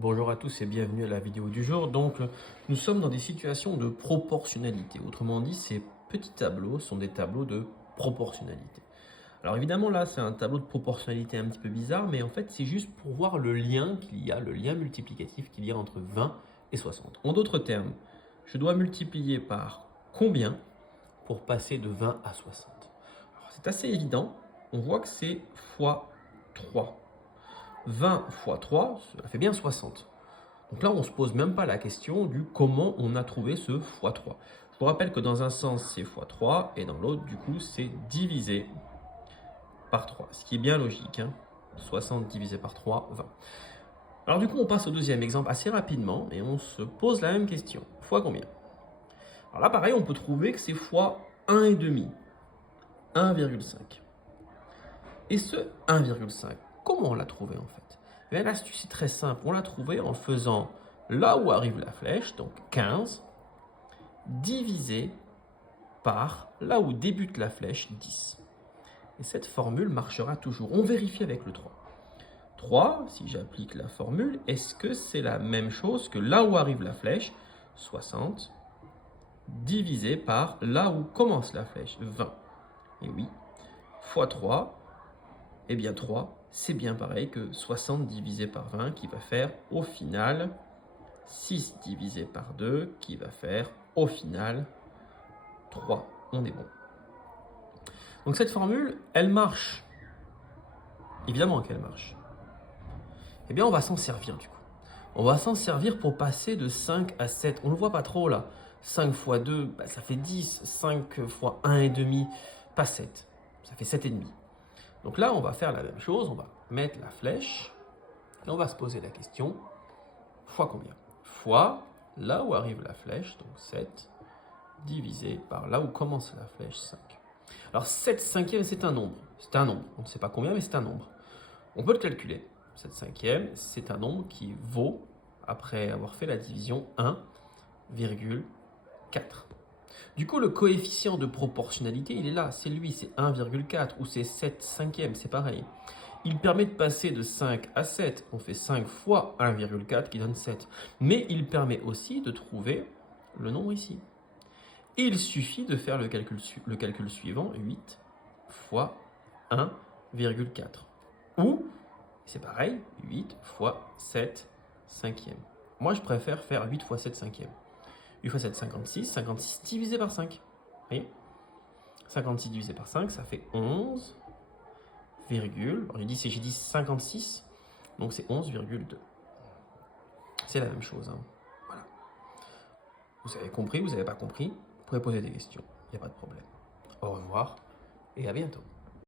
Bonjour à tous et bienvenue à la vidéo du jour. Donc, nous sommes dans des situations de proportionnalité. Autrement dit, ces petits tableaux sont des tableaux de proportionnalité. Alors évidemment, là, c'est un tableau de proportionnalité un petit peu bizarre, mais en fait, c'est juste pour voir le lien qu'il y a, le lien multiplicatif qu'il y a entre 20 et 60. En d'autres termes, je dois multiplier par combien pour passer de 20 à 60? Alors, c'est assez évident. On voit que c'est fois 3. 20 fois 3, ça fait bien 60. Donc là, on ne se pose même pas la question du comment on a trouvé ce x3. Je vous rappelle que dans un sens, c'est x3 et dans l'autre, du coup, c'est divisé par 3. Ce qui est bien logique. 60 divisé par 3, 20. Alors du coup, on passe au deuxième exemple assez rapidement et on se pose la même question. Fois combien? Alors là, pareil, on peut trouver que c'est fois 1,5. 1,5. Et ce 1,5, comment on l'a trouvé en fait? Eh bien, l'astuce est très simple. On l'a trouvé en faisant là où arrive la flèche, donc 15, divisé par là où débute la flèche, 10. Et cette formule marchera toujours. On vérifie avec le 3. 3, si j'applique la formule, est-ce que c'est la même chose que là où arrive la flèche, 60, divisé par là où commence la flèche, 20? Et oui, fois 3, eh bien 3, c'est bien pareil que 60 divisé par 20 qui va faire au final 6 divisé par 2 qui va faire au final 3. On est bon. Donc cette formule, elle marche. Évidemment qu'elle marche. Eh bien on va s'en servir du coup. On va s'en servir pour passer de 5 à 7. On ne le voit pas trop là. 5 fois 2, ça fait 10. 5 fois 1,5, pas 7. Ça fait 7,5. Donc là, on va faire la même chose. On va mettre la flèche et on va se poser la question, fois combien? Fois là où arrive la flèche, donc 7, divisé par là où commence la flèche, 5. Alors 7 cinquièmes, c'est un nombre. C'est un nombre. On ne sait pas combien, mais c'est un nombre. On peut le calculer. 7 cinquièmes, c'est un nombre qui vaut, après avoir fait la division, 1,4. Du coup, le coefficient de proportionnalité, il est là. C'est lui, c'est 1,4 ou c'est 7 cinquièmes, c'est pareil. Il permet de passer de 5 à 7. On fait 5 fois 1,4 qui donne 7. Mais il permet aussi de trouver le nombre ici. Et il suffit de faire le calcul suivant, 8 fois 1,4. Ou, c'est pareil, 8 fois 7 cinquièmes. Moi, je préfère faire 8 fois 7 cinquièmes. 8 fois 7, 56. 56 divisé par 5. Vous voyez? 56 divisé par 5, ça fait 11, alors j'ai dit 56, donc c'est 11,2. C'est la même chose. Voilà. Vous avez compris, vous n'avez pas compris, vous pouvez poser des questions. Il n'y a pas de problème. Au revoir et à bientôt.